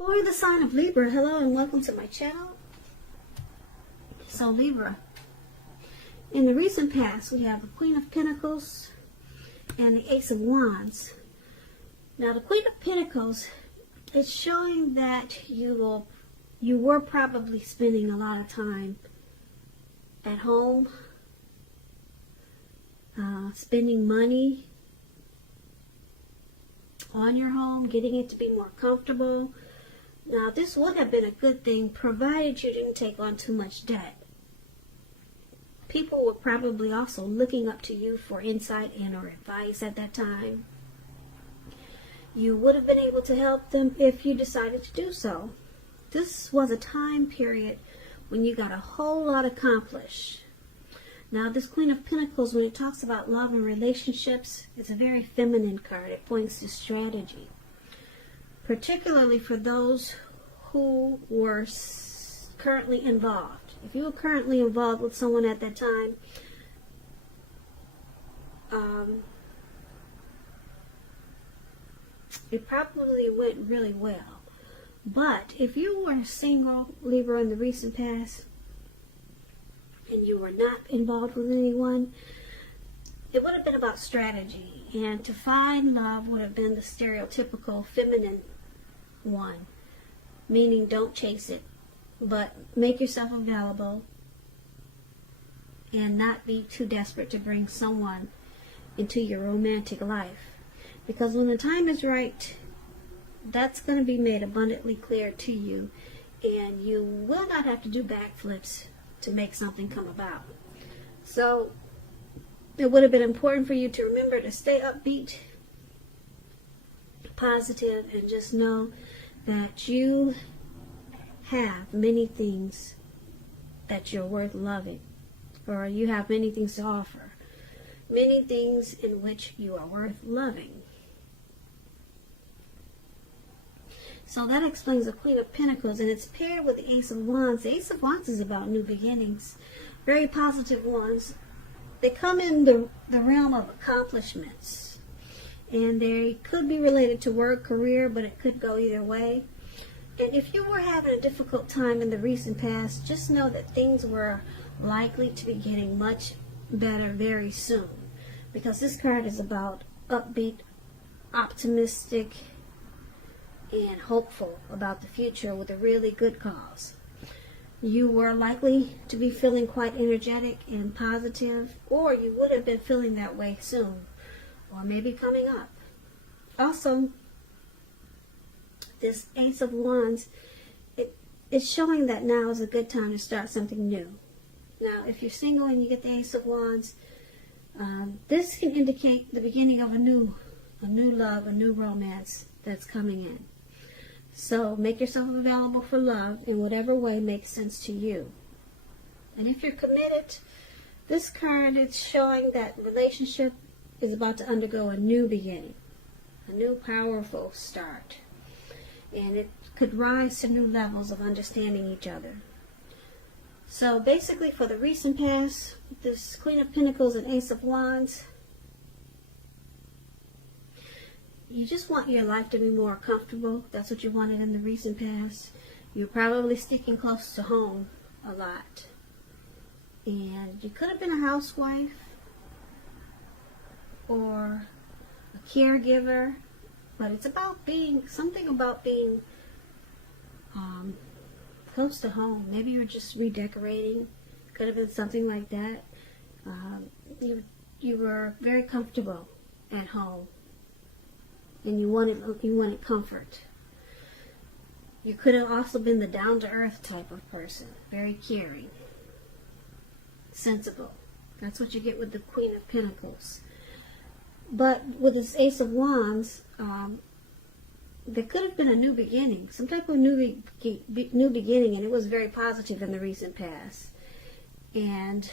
For the sign of Libra, hello and welcome to my channel. So Libra, in the recent past we have the Queen of Pentacles and the Ace of Wands. Now the Queen of Pentacles, it's showing that you were probably spending a lot of time at home, spending money on your home, getting it to be more comfortable. Now, this would have been a good thing provided you didn't take on too much debt. People were probably also looking up to you for insight and or advice at that time. You would have been able to help them if you decided to do so. This was a time period when you got a whole lot accomplished. Now, this Queen of Pentacles, when it talks about love and relationships, it's a very feminine card. It points to strategy, particularly for those who were currently involved. If you were currently involved with someone at that time, it probably went really well. But if you were single, Libra, in the recent past, and you were not involved with anyone, it would have been about strategy. And to find love would have been the stereotypical feminine one, meaning don't chase it, but make yourself available and not be too desperate to bring someone into your romantic life. Because when the time is right, that's going to be made abundantly clear to you, and you will not have to do backflips to make something come about. So it would have been important for you to remember to stay upbeat, positive, and just know that you have many things that you're worth loving, or you have many things to offer, many things in which you are worth loving. So that explains the Queen of Pentacles, and it's paired with the Ace of Wands. The Ace of Wands is about new beginnings, very positive ones. They come in the realm of accomplishments, and they could be related to work, career, but it could go either way. And if you were having a difficult time in the recent past, just know that things were likely to be getting much better very soon, because this card is about upbeat, optimistic, and hopeful about the future with a really good cause. You were likely to be feeling quite energetic and positive, or you would have been feeling that way soon, or maybe coming up. Also, this Ace of Wands, it's showing that now is a good time to start something new. Now, if you're single and you get the Ace of Wands, this can indicate the beginning of a new love, a new romance that's coming in. So make yourself available for love in whatever way makes sense to you. And if you're committed, this card is showing that relationship is about to undergo a new beginning, a new powerful start. And it could rise to new levels of understanding each other. So basically, for the recent past, this Queen of Pentacles and Ace of Wands, you just want your life to be more comfortable. That's what you wanted in the recent past. You're probably sticking close to home a lot. And you could have been a housewife or a caregiver, but it's about being, something about being close to home. Maybe you're just redecorating. Could have been something like that. You were very comfortable at home, and you wanted comfort. You could have also been the down-to-earth type of person, very caring, sensible. That's what you get with the Queen of Pentacles. But with this Ace of Wands, there could have been a new beginning, some type of new beginning, and it was very positive in the recent past. And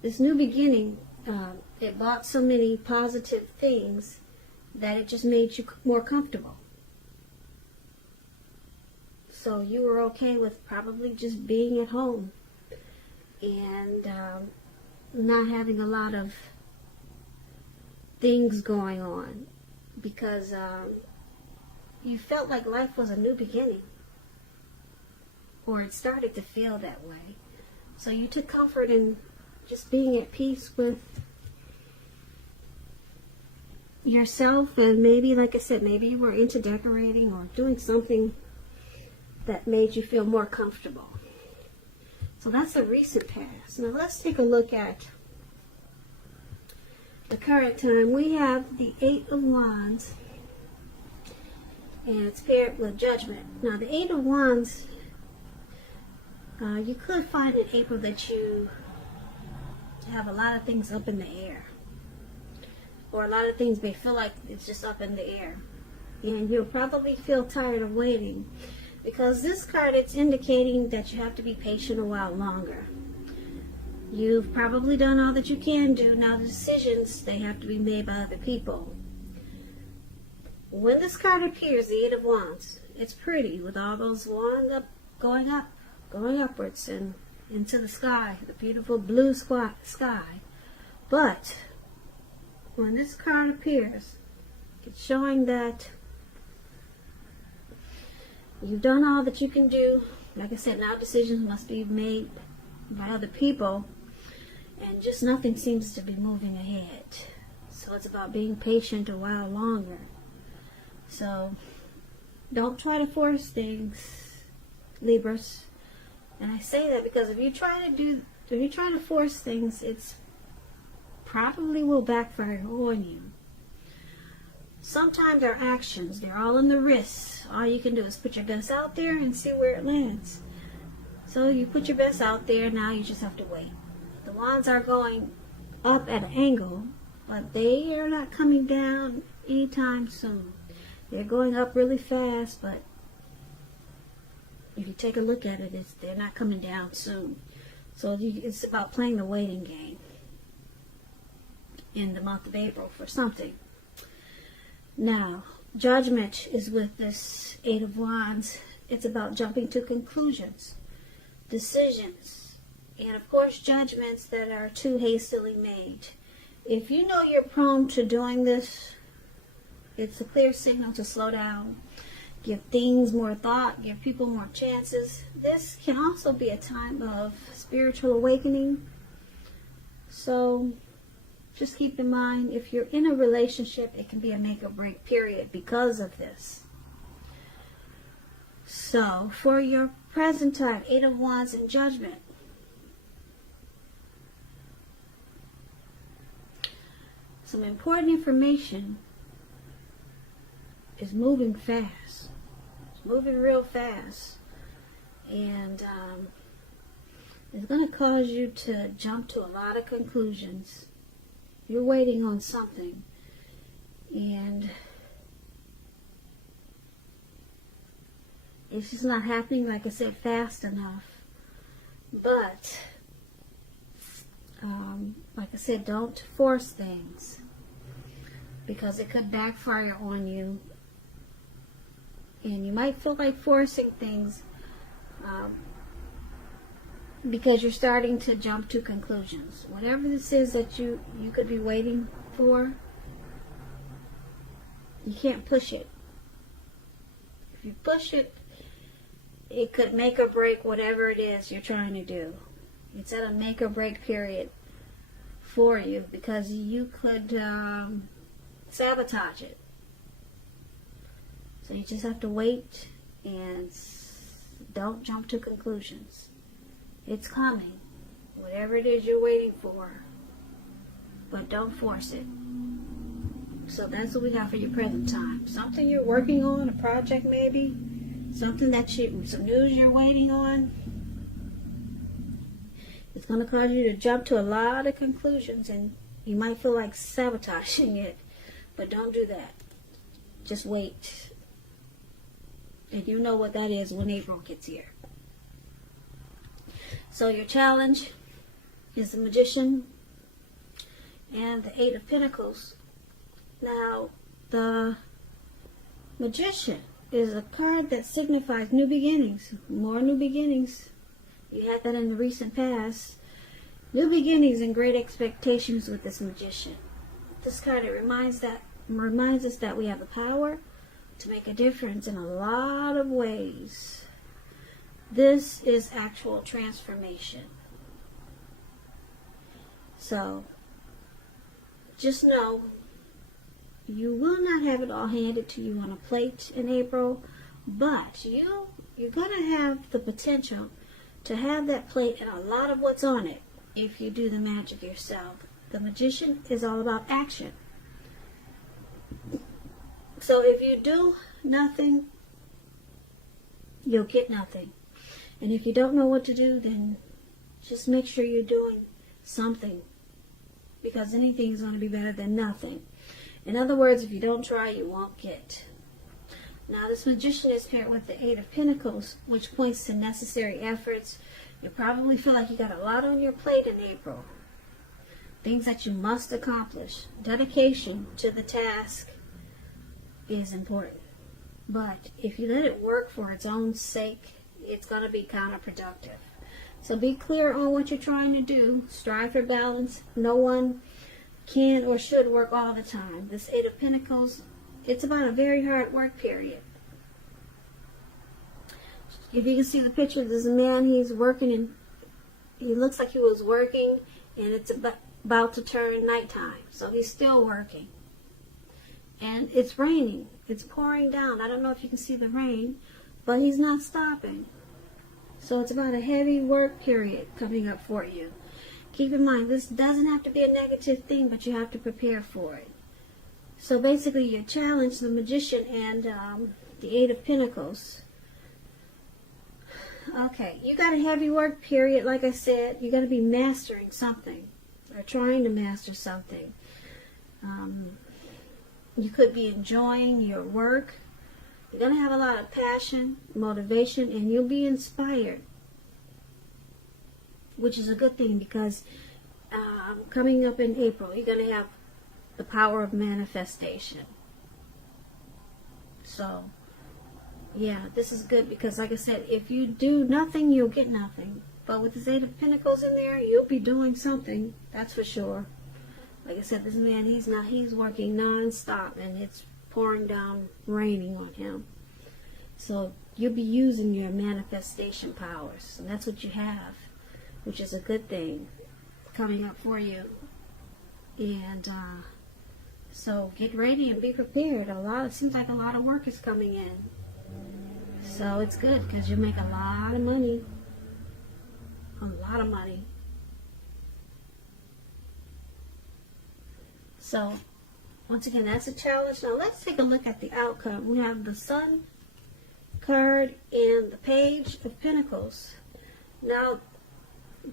this new beginning, it brought so many positive things that it just made you more comfortable. So you were okay with probably just being at home and not having a lot of things going on, because you felt like life was a new beginning, or it started to feel that way. So you took comfort in just being at peace with yourself, and maybe, like I said, maybe you were into decorating or doing something that made you feel more comfortable. So that's the recent past. Now let's take a look at the current time. We have the Eight of Wands, and it's paired with Judgment. Now the Eight of Wands, you could find in April that you have a lot of things up in the air, or a lot of things may feel like it's just up in the air, and you'll probably feel tired of waiting, because this card, it's indicating that you have to be patient a while longer. You've probably done all that you can do. Now the decisions, they have to be made by other people. When this card appears, the Eight of Wands, it's pretty with all those wands going upwards and into the sky, the beautiful blue sky. But when this card appears, it's showing that you've done all that you can do. Like I said, now decisions must be made by other people, and just nothing seems to be moving ahead. So it's about being patient a while longer. So don't try to force things, Libras. And I say that because if you try to force things, it's probably will backfire on you. Sometimes our actions, they're all in the wrists. All you can do is put your best out there and see where it lands. So you put your best out there, now you just have to wait. The wands are going up at an angle, but they are not coming down anytime soon. They're going up really fast, but if you take a look at it, they're not coming down soon. So it's about playing the waiting game in the month of April for something. Now, Judgment is with this Eight of Wands. It's about jumping to conclusions, decisions, and of course judgments that are too hastily made. If you know you're prone to doing this, it's a clear signal to slow down, give things more thought, give people more chances. This can also be a time of spiritual awakening. So just keep in mind, if you're in a relationship, it can be a make or break period because of this. So for your present time, Eight of Wands and Judgment. Some important information is moving fast. It's moving real fast. And it's going to cause you to jump to a lot of conclusions. You're waiting on something. And it's just not happening, like I said, fast enough. But, like I said, don't force things, because it could backfire on you. And you might feel like forcing things because you're starting to jump to conclusions. Whatever this is that you could be waiting for, you can't push it. If you push it, it could make or break whatever it is you're trying to do. It's at a make or break period for you, because you could sabotage it. So you just have to wait and don't jump to conclusions. It's coming, whatever it is you're waiting for, but don't force it. So that's what we have for your present time. Something you're working on, a project maybe, something some news you're waiting on. It's going to cause you to jump to a lot of conclusions, and you might feel like sabotaging it, but don't do that. Just wait. And you know what that is when April gets here. So your challenge is the Magician and the Eight of Pentacles. Now, the Magician is a card that signifies new beginnings, more new beginnings. You had that in the recent past. New beginnings and great expectations with this Magician. This card, it reminds us that we have the power to make a difference in a lot of ways. This is actual transformation. So, just know, you will not have it all handed to you on a plate in April, but you're going to have the potential to have that plate and a lot of what's on it if you do the magic yourself. The magician is all about action. So if you do nothing, you'll get nothing. And if you don't know what to do, then just make sure you're doing something, because anything is going to be better than nothing. In other words, if you don't try, you won't get. Now, this magician is paired with the Eight of Pentacles, which points to necessary efforts. You probably feel like you got a lot on your plate in April. Things that you must accomplish. Dedication to the task is important. But if you let it work for its own sake, it's going to be counterproductive. So be clear on what you're trying to do. Strive for balance. No one can or should work all the time. This Eight of Pentacles, it's about a very hard work period. If you can see the picture of this man, he's working, and he looks like he was working, and it's about to turn nighttime. So he's still working. And it's raining. It's pouring down. I don't know if you can see the rain, but he's not stopping. So it's about a heavy work period coming up for you. Keep in mind, this doesn't have to be a negative thing, but you have to prepare for it. So basically, you challenge the magician and the Eight of Pentacles. Okay, you got a heavy work period, like I said. You're going to be mastering something, or trying to master something. You could be enjoying your work. You're going to have a lot of passion, motivation, and you'll be inspired, which is a good thing, because coming up in April, you're going to have the power of manifestation. So, yeah, this is good, because like I said, if you do nothing, you'll get nothing. But with this Eight of Pentacles in there, you'll be doing something, that's for sure. Like I said, this man, he's working non-stop, and it's pouring down, raining on him. So you'll be using your manifestation powers, and that's what you have, which is a good thing coming up for you. And so get ready and be prepared. It seems like a lot of work is coming in. So it's good, because you make a lot of money. A lot of money. So, once again, that's a challenge. Now, let's take a look at the outcome. We have the Sun card and the Page of Pentacles. Now,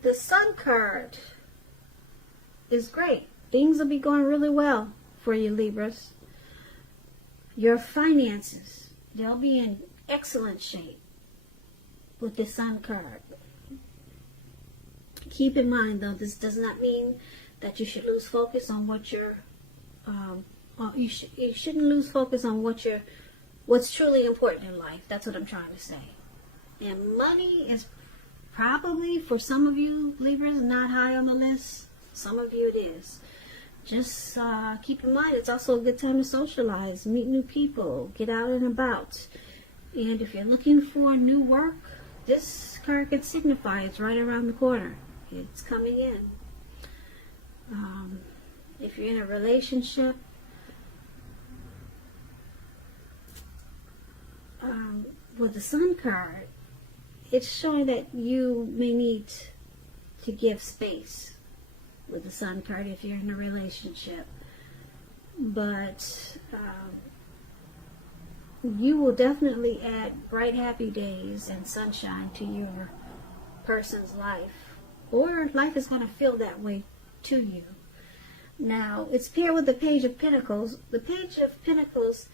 the Sun card is great. Things will be going really well for you, Libras. Your finances, they'll be in excellent shape with the Sun card. Keep in mind, though, this does not mean that you should lose focus on what you're you shouldn't lose focus on what's truly important in life. That's what I'm trying to say. And money is probably, for some of you Libras, not high on the list. Some of you it is. Just keep in mind, it's also a good time to socialize, meet new people, get out and about. And if you're looking for new work, this card could signify it's right around the corner. It's coming in. If you're in a relationship, with the Sun card, it's showing that you may need to give space with the Sun card if you're in a relationship. But you will definitely add bright, happy days and sunshine to your person's life. Or life is going to feel that way to you. Now, it's paired with the Page of Pentacles. The Page of Pentacles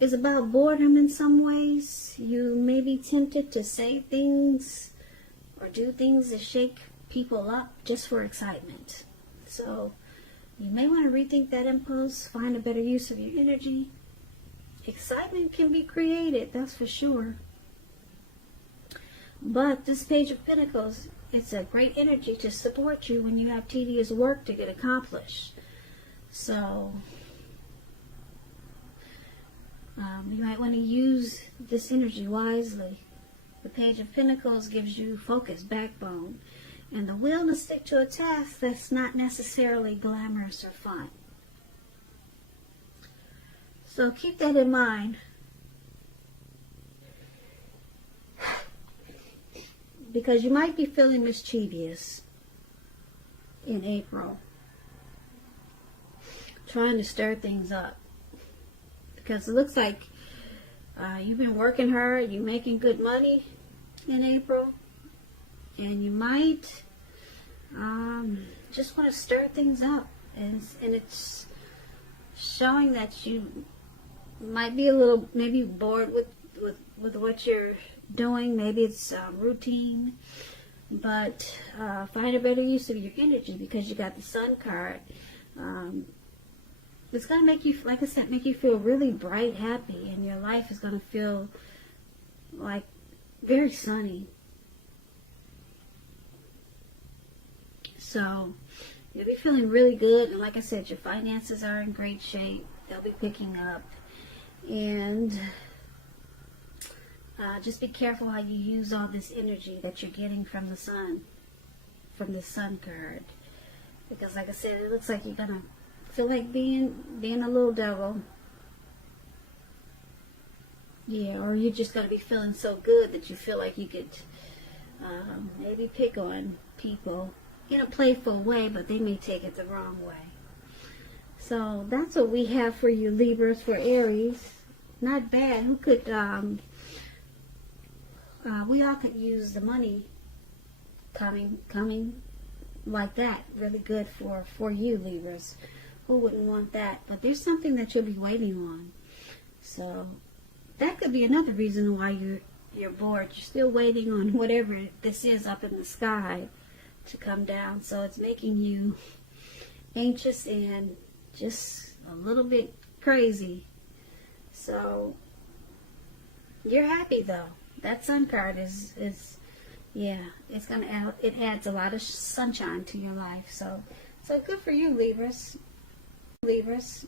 is about boredom in some ways. You may be tempted to say things or do things that shake people up just for excitement. So, you may want to rethink that impulse, find a better use of your energy. Excitement can be created, that's for sure. But this Page of Pentacles, it's a great energy to support you when you have tedious work to get accomplished. So, You might want to use this energy wisely. The Page of Pentacles gives you focus, backbone, and the will to stick to a task that's not necessarily glamorous or fun. So keep that in mind. Because you might be feeling mischievous in April. Trying to stir things up. Because it looks like you've been working hard, you're making good money in April, and you might just want to stir things up, and it's showing that you might be a little maybe bored with what you're doing. Maybe it's routine, but find a better use of your energy, because you got the Sun card. It's going to make you, like I said, make you feel really bright, happy, and your life is going to feel like very sunny. So you'll be feeling really good, and like I said, your finances are in great shape. They'll be picking up, and just be careful how you use all this energy that you're getting from the sun, from the Sun card, because like I said, it looks like you're going to feel like being a little devil. Yeah, or you're just going to be feeling so good that you feel like you could maybe pick on people in a playful way, but they may take it the wrong way. So that's what we have for you, Libras, for Aries. Not bad. Who could, we all could use the money coming like that. Really good for you, Libras. Who wouldn't want that? But there's something that you'll be waiting on. So that could be another reason why you're bored. You're still waiting on whatever this is up in the sky to come down. So it's making you anxious and just a little bit crazy. So you're happy though. That Sun card is yeah, it's gonna add, it adds a lot of sunshine to your life. So good for you, Libras. Libras.